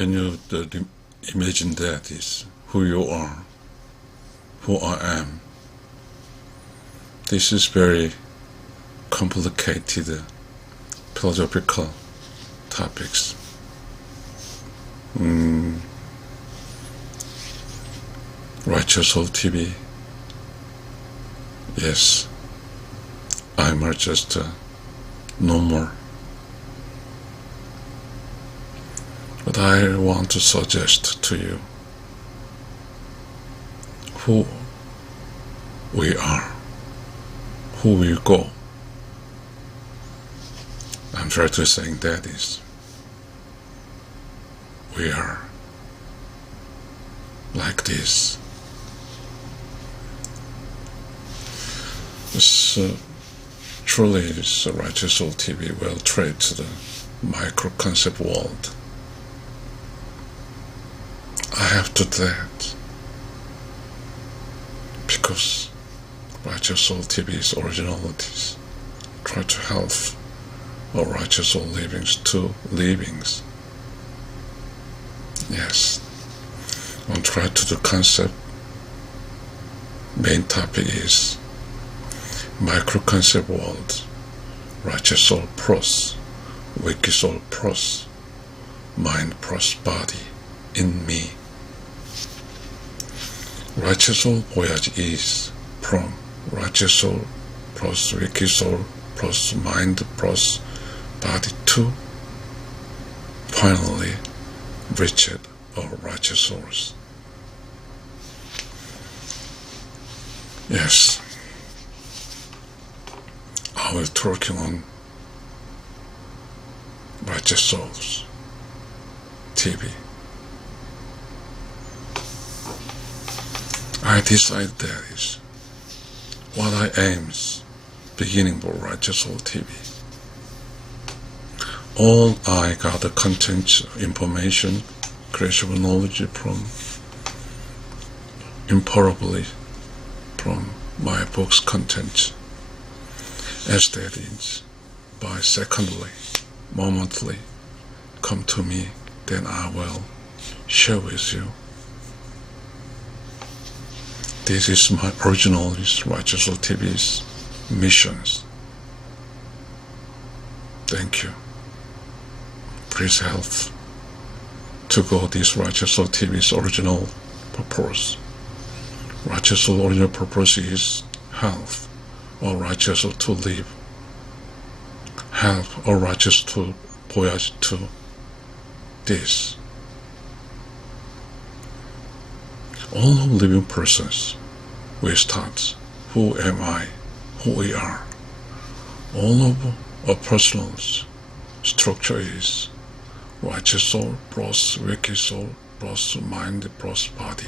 Can you imagine that is who you are, who I am? This is very complicated philosophical topics. Righteous Soul TV. Yes, I'm just normal. But I want to suggest to you who we are, who we go. I'm trying to say that is, we are like this. This truly is a Righteous Soul TV will trade to the micro-concept world. I have to do that because Righteous Soul TV's originalities try to help our Righteous Soul livings to livings. Yes, on try to the concept. Main topic is micro-concept world, Righteous Soul plus, Wicked Soul plus, mind plus body in me. Righteous Soul voyage is from Righteous Soul plus Wicked Soul plus mind plus body to finally reach our Righteous Souls. Yes, I will talking on Righteous Souls TV. I decided that is what I aims beginning for Righteous Soul TV. All I got the content, information, creation knowledge from imparably from my book's content, as that is by secondly, momently come to me, then I will share with you. This is my original Righteous Soul TV's missions. Thank you. Please help to go this Righteous Soul TV's original purpose. Righteous Soul original purpose is health, or Righteous Soul to live. Help or Righteous to voyage to this. All living persons, we start, who am I, who we are. All of our personal structure is Righteous Soul plus Wicked Soul plus mind plus body.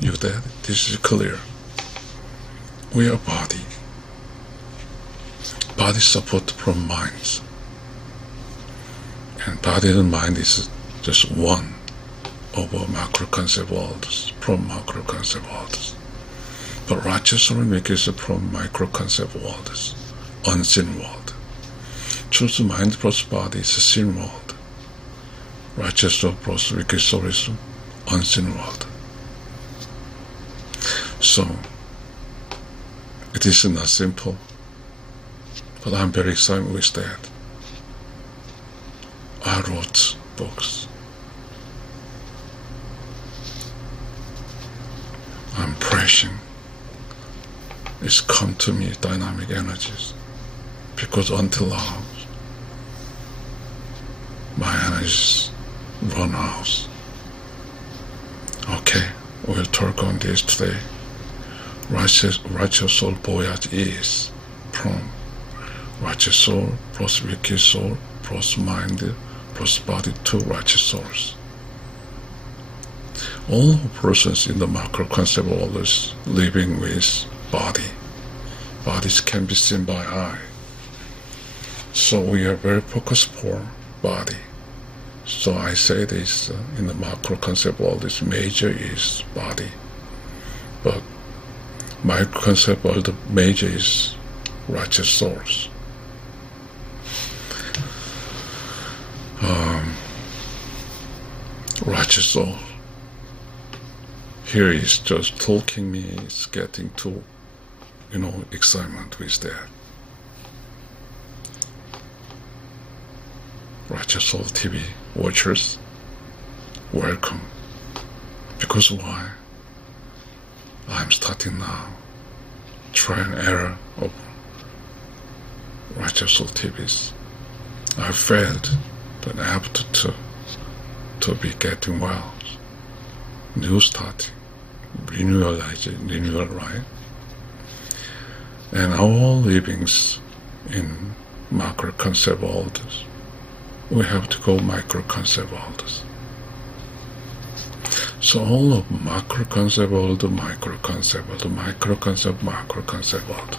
You that? This is clear. We are body. Body support from minds. And body and mind is just one of our macro-concept worlds, from macro-concept worlds. But Righteous Soul and Wicked Soul from micro-concept worlds, unseen world. Truth mind plus body is a seen world. Righteous Soul plus Wicked Soul is unseen world. So, it is not simple, but I'm very excited with that. I wrote books. I'm pressing. It's come to me dynamic energies, because until now, my energies run out. Okay, we'll talk on this today. Righteous Soul voyage is from Righteous Soul plus Wicked Soul plus mind plus body to Righteous Souls. All persons in the macro concept world is living with body. Bodies can be seen by eye. So we are very focused for body. So I say this in the macro concept world, this major is body. But micro concept world, the major is Righteous Souls. righteous soul. Here is just talking me, is getting too, excitement with that. Righteous Soul TV watchers, welcome. Because why? I'm starting now. Try and error of Righteous Soul TVs. I failed, then after to be getting well. New starting, renewal, right? And all livings in macro concept worlds, we have to go micro concept worlds. So all of macro concept world, micro concept world, micro concept, macro concept world.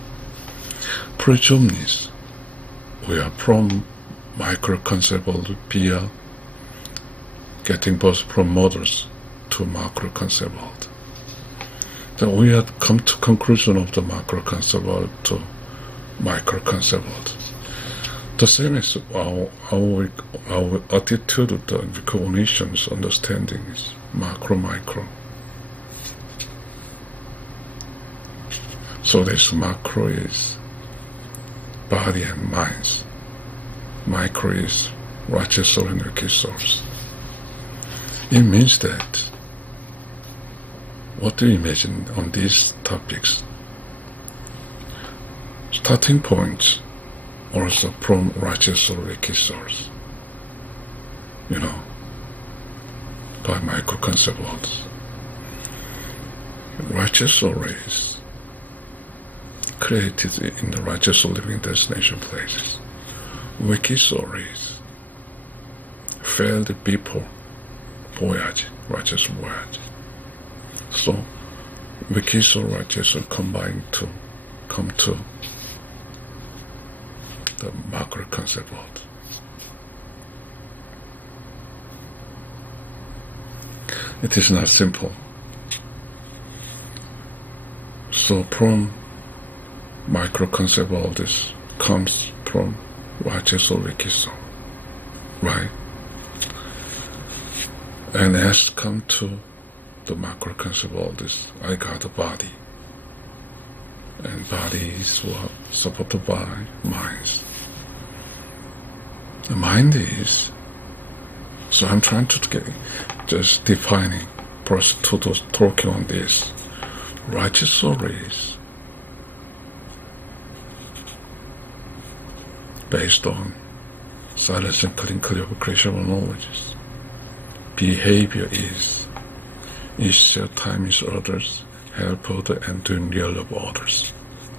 Presumpnis, we are from micro concept world via getting birth from mothers to macro concept world. Then we have come to conclusion of the macro concept world to micro concept world. The same as our attitude, the recognitions, understanding is macro, micro. So this macro is body and minds. Micro is righteous soul and wicked souls. It means that, what do you imagine on these topics? Starting points also from righteous soul, wicked souls. By micro concept worlds. Righteous soul rays created in the righteous soul living destination places. Wicked soul rays failed before voyage, righteous voyage. So wicked soul, righteous soul combine to come to the macro concept world. It is not simple. So from micro concept world, this comes from righteous soul, wicked soul, right? And as come to the macro concept world, this I got a body, and body is what supported by minds. The mind is, so I'm trying to get just defining, first to talking on this. Righteous soul is based on silence and clear creational knowledges. Behavior is share time with others, help others, and doing real of others.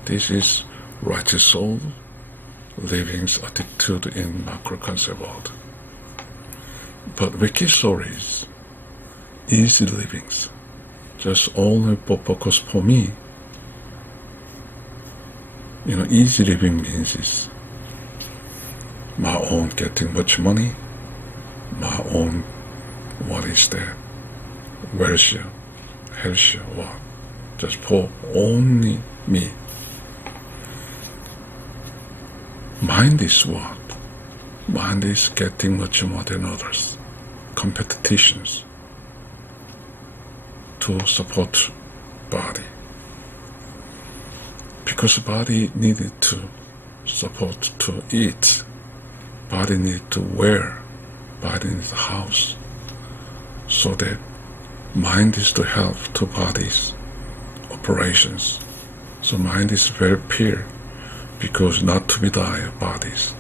This is righteous soul living's attitude in macro concept world. But wicked soul is easy livings. Just only focus for me. Easy living means is my own getting much money, my own, what is that? Wealthier, healthier, what? Just for only me. Mind is what? Mind is getting much more than others. Competitions to support body. Because body needed to support to eat. Body needed to wear. Body needs a house. So that mind is to help to body's operations. So mind is very pure because not to be die bodies.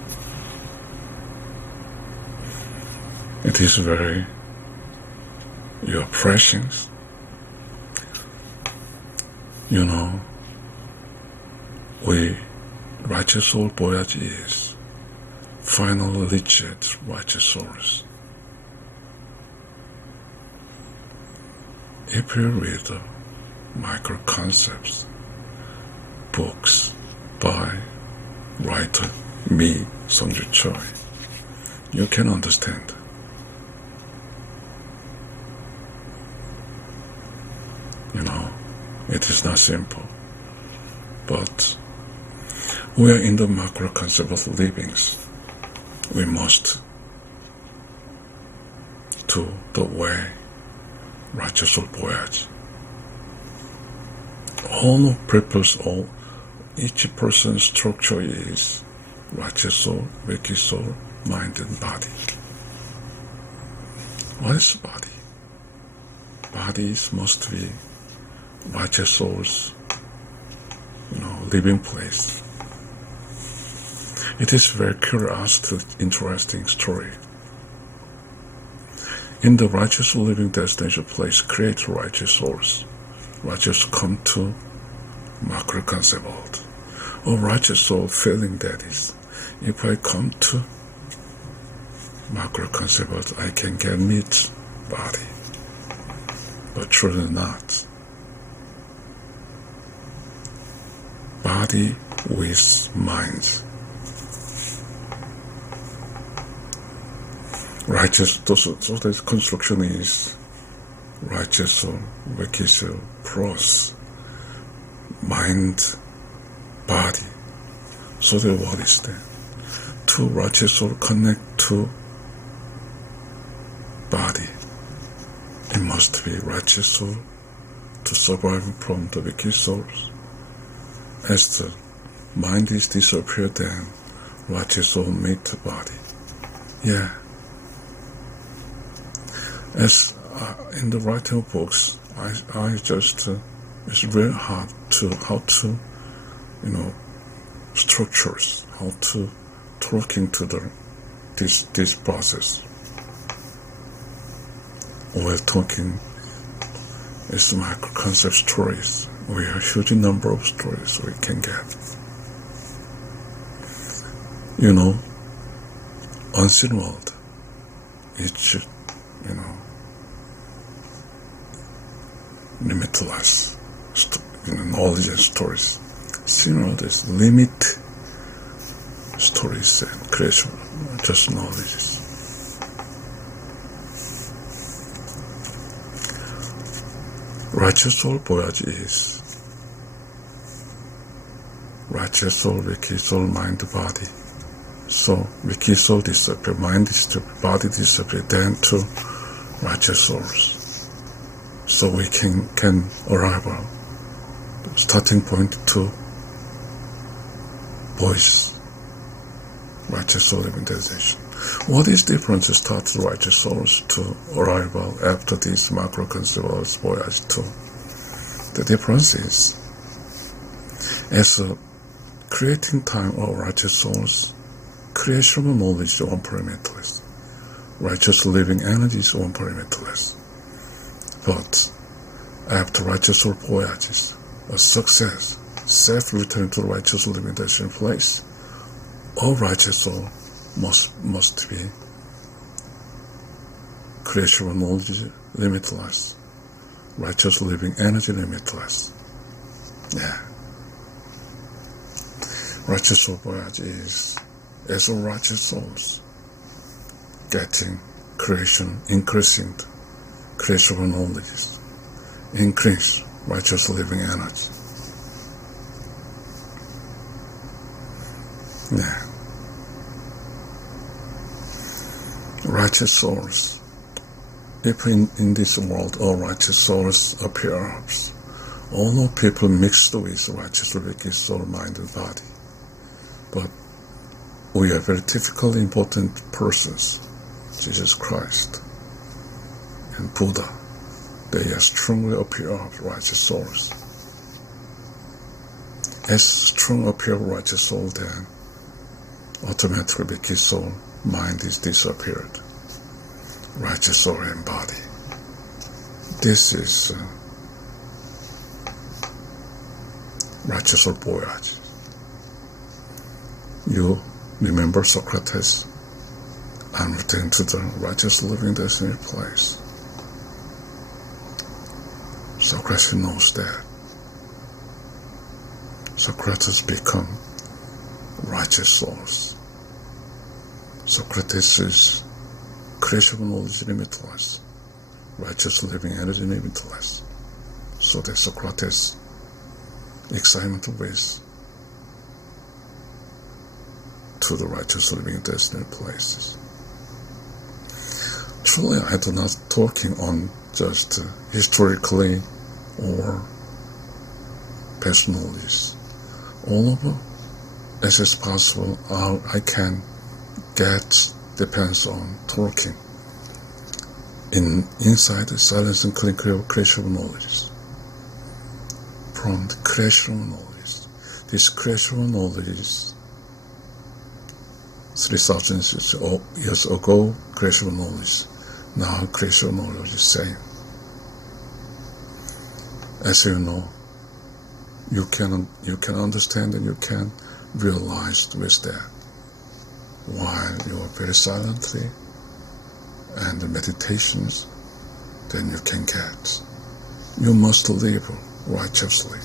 It is very your precious. We righteous soul voyage is finally reached righteous souls. If you read the micro concepts books by writer me, Sungju Choi, you can understand. It is not simple, but we are in the macro concept of livings. We must to the way, righteous soul voyage. All of people's, each person's structure is righteous soul, wicked soul, mind and body. What is body? Bodies must be righteous souls, living place. It is very curious, interesting story. In the righteous living destination place, create righteous souls. Righteous come to macro concept world. A righteous soul feeling that is, if I come to macro concept world, I can get meet body. But truly not. Body with mind. Righteous, so the construction is righteous soul, wicked soul, plus mind, body. So the what is there? Two righteous soul connect to body. It must be righteous soul to survive from the wicked souls. As the mind is disappeared, then righteous soul meet the body. Yeah. As in the writing of books, I just it's very hard to how to structures, how to talking to this process. While talking, it's micro concept stories. We have a huge number of stories we can get. Unseen world. It's limitless, knowledge and stories. Seen world is limit stories and creation, just knowledge. Righteous soul voyage is righteous soul, wicked soul, mind, body. So wicked soul disappear, mind disappear, body disappear, then to righteous souls. So we can arrive at starting point to voice righteous soul implementation. What is difference to start the righteous souls to arrival after this macro concept voyage to? The difference is, as a creating time of righteous souls, creation of knowledge is one parameterless. Righteous living energy is one parameterless. But after righteous soul voyages, a success, self return to righteous living destination place, all righteous soul must be creation of knowledge limitless, righteous living energy limitless. Yeah. Righteous soul voyage is as a righteous souls getting creation, increasing creation of knowledge, increase righteous living energy. Yeah. Righteous souls. If in this world all righteous souls appear, all people mixed with righteous wicked soul, mind and body. But we are very difficult, important persons. Jesus Christ and Buddha, they are strongly appear of righteous souls. As strong appear of righteous soul, then automatically wicked soul, mind is disappeared. Righteous soul and body. This is righteous soul voyage. You remember Socrates and return to the righteous living destiny place. Socrates knows that. Socrates become righteous souls. Socrates is creation of knowledge limitless, righteous living energy limitless. So that Socrates excitement with to the righteous living destiny places. Actually, I do not talking on just historically or personally. All of it, as is possible, how I can get depends on talking. Inside the silence and clean creation of knowledge. From the creation of knowledge. This creation of knowledge, 3,000 years ago, creation of knowledge. Now creation of knowledge is same. As you know, you can understand and you can realize with that while you are very silently and the meditations, then you can get. You must live righteously.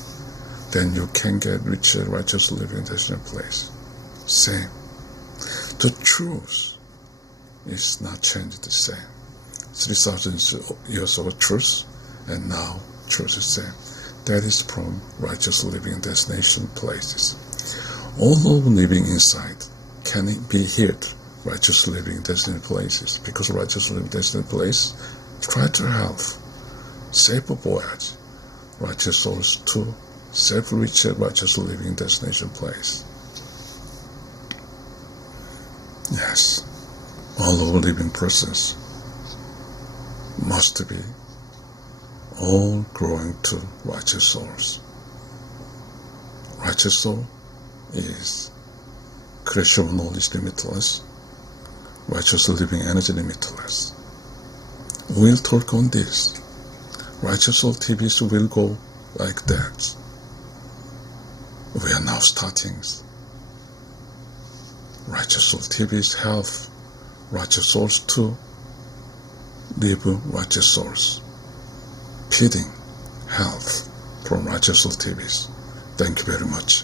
Then you can get rich righteous living in a place. Same. The truth is not changed the same. 3,000 years of truth, and now truth is same. That is from righteous living destination places. Although living inside can be hid righteous living destination places, because righteous living destination place try to help safe voyage righteous souls to safe reach righteous living destination place. Yes, all of living persons must be all growing to righteous souls. Righteous soul is creation of knowledge limitless, righteous living energy limitless. We'll talk on this. Righteous soul TVs will go like that. We are now starting. Righteous soul TVs help righteous souls to live righteous souls. Feeding health from righteous soul TVs. Thank you very much.